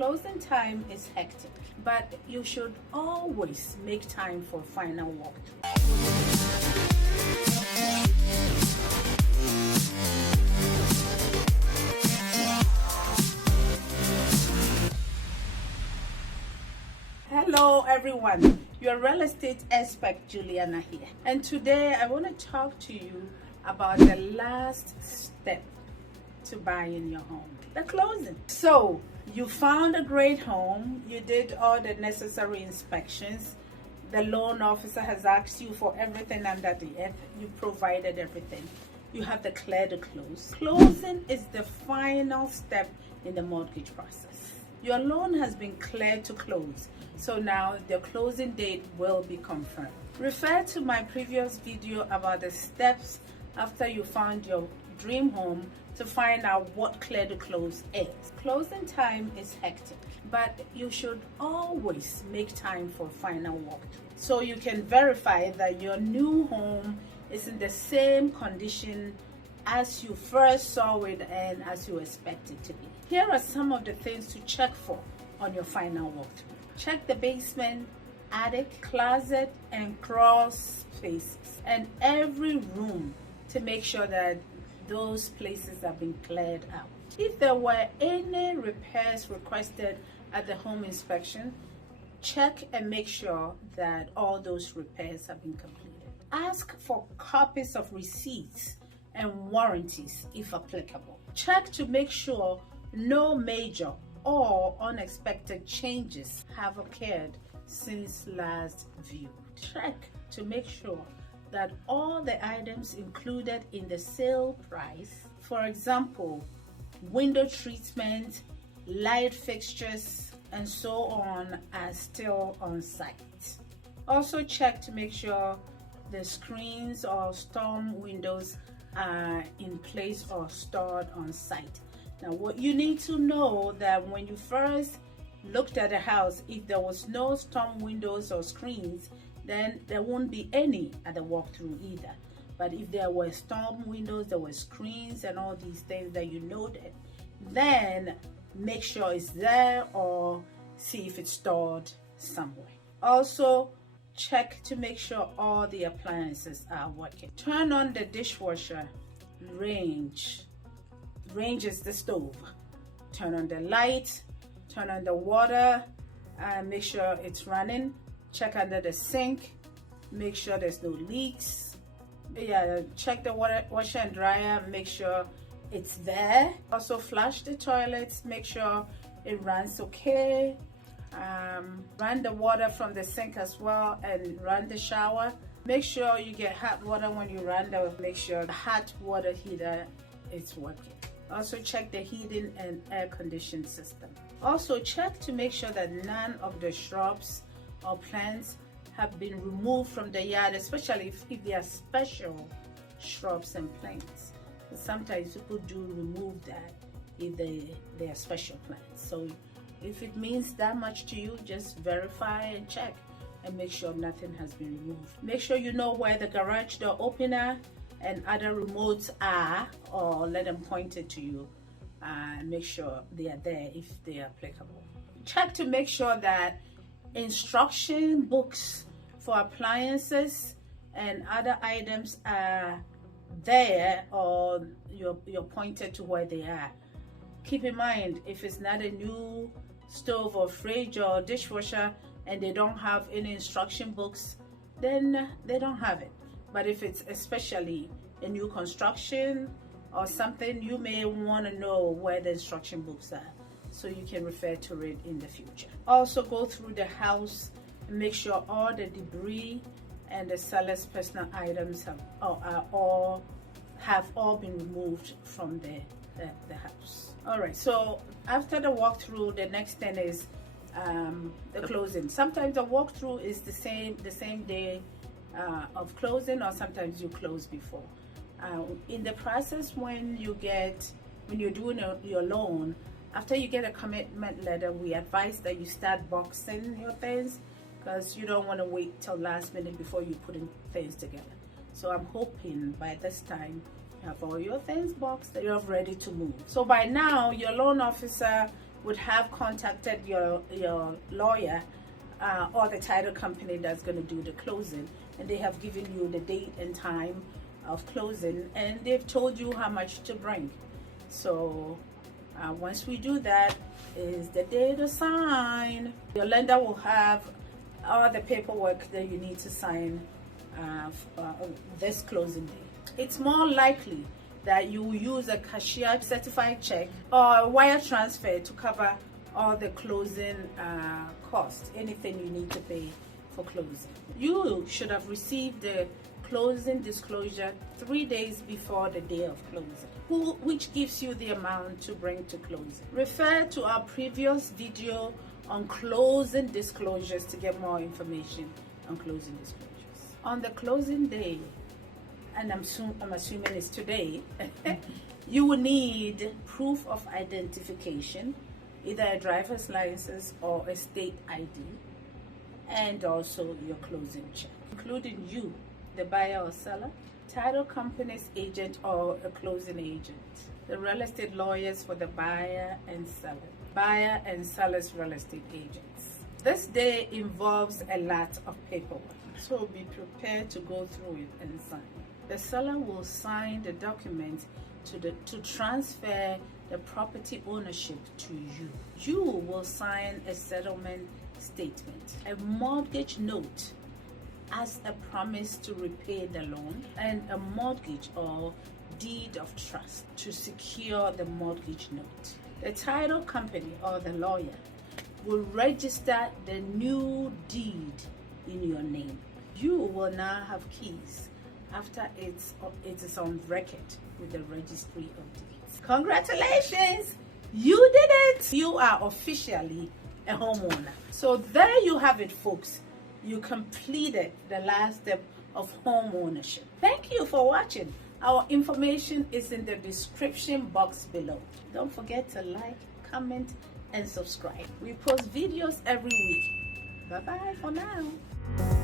Closing time is hectic, but you should always make time for final walkthrough. Hello everyone, your real estate expert Juliana here, and today I want to talk to you about the last step to buying your home, the closing. So you found a great home, you did all the necessary inspections, the loan officer has asked you for everything under the earth, you provided everything, you have the clear to close. Closing is the final step in the mortgage process. Your loan has been cleared to close, so now the closing date will be confirmed. Refer to my previous video about the steps after you found your dream home to find out what clear to close is. Closing time is hectic, but you should always make time for final walkthrough so you can verify that your new home is in the same condition as you first saw it and as you expect it to be. Here are some of the things to check for on your final walkthrough. Check the basement, attic, closet, and crawl spaces, and every room to make sure that those places have been cleared out. If there were any repairs requested at the home inspection, check and make sure that all those repairs have been completed. Ask for copies of receipts and warranties if applicable. Check to make sure no major or unexpected changes have occurred since last viewed. Check to make sure that all the items included in the sale price, for example, window treatment, light fixtures, and so on, are still on site. Also check to make sure the screens or storm windows are in place or stored on site. Now, what you need to know that when you first looked at the house, if there was no storm windows or screens, then there won't be any at the walkthrough either. But if there were storm windows, there were screens and all these things that you noted, then make sure it's there or see if it's stored somewhere. Also, check to make sure all the appliances are working. Turn on the dishwasher, range is the stove. Turn on the light, turn on the water, and make sure it's running. Check under the sink, make sure there's no leaks. Check the washer and dryer, make sure it's there. Also flush the toilets, make sure it runs okay. Run the water from the sink as well, and run the shower. Make sure you get hot water when you run make sure the hot water heater is working. Also check the heating and air conditioning system. Also check to make sure that none of the shrubs or plants have been removed from the yard, especially if they are special shrubs and plants. Sometimes people do remove that if they are special plants. So if it means that much to you, just verify and check and make sure nothing has been removed. Make sure you know where the garage door opener and other remotes are, or let them point it to you, and make sure they are there if they are applicable. Check to make sure that instruction books for appliances and other items are there, or you're pointed to where they are. Keep in mind, if it's not a new stove or fridge or dishwasher and they don't have any instruction books, then they don't have it. But if it's especially a new construction or something, you may want to know where the instruction books are so you can refer to it in the future. Also go through the house and make sure all the debris and the seller's personal items have all been removed from the house. All right, so after the walkthrough, the next thing is the closing. Sometimes the walkthrough is the same day of closing, or sometimes you close before. In the process, when you're doing your loan, after you get a commitment letter, we advise that you start boxing your things, because you don't want to wait till last minute before you put in things together. So I'm hoping by this time you have all your things boxed, that you're ready to move. So by now, your loan officer would have contacted your lawyer or the title company that's going to do the closing, and they have given you the date and time of closing, and they've told you how much to bring. So once we do that, is the day to sign. Your lender will have all the paperwork that you need to sign this closing day. It's more likely that you will use a cashier certified check or a wire transfer to cover all the closing costs, anything you need to pay for closing. You should have received the closing disclosure 3 days before the day of closing, which gives you the amount to bring to closing. Refer to our previous video on closing disclosures to get more information on closing disclosures. On the closing day, and I'm assuming it's today, you will need proof of identification, either a driver's license or a state ID, and also your closing check, including you, the buyer or seller, title company's agent or a closing agent, the real estate lawyers for the buyer and seller's real estate agents. This day involves a lot of paperwork, so be prepared to go through it and sign. The seller will sign the document to transfer the property ownership to you. You will sign a settlement statement, a mortgage note as a promise to repay the loan, and a mortgage or deed of trust to secure the mortgage note. The title company or the lawyer will register the new deed in your name. You will now have keys after it is on record with the registry of deeds. Congratulations! You did it! You are officially a homeowner. So there you have it, folks. You completed the last step of home ownership. Thank you for watching. Our information is in the description box below. Don't forget to like, comment, and subscribe. We post videos every week. Bye-bye for now.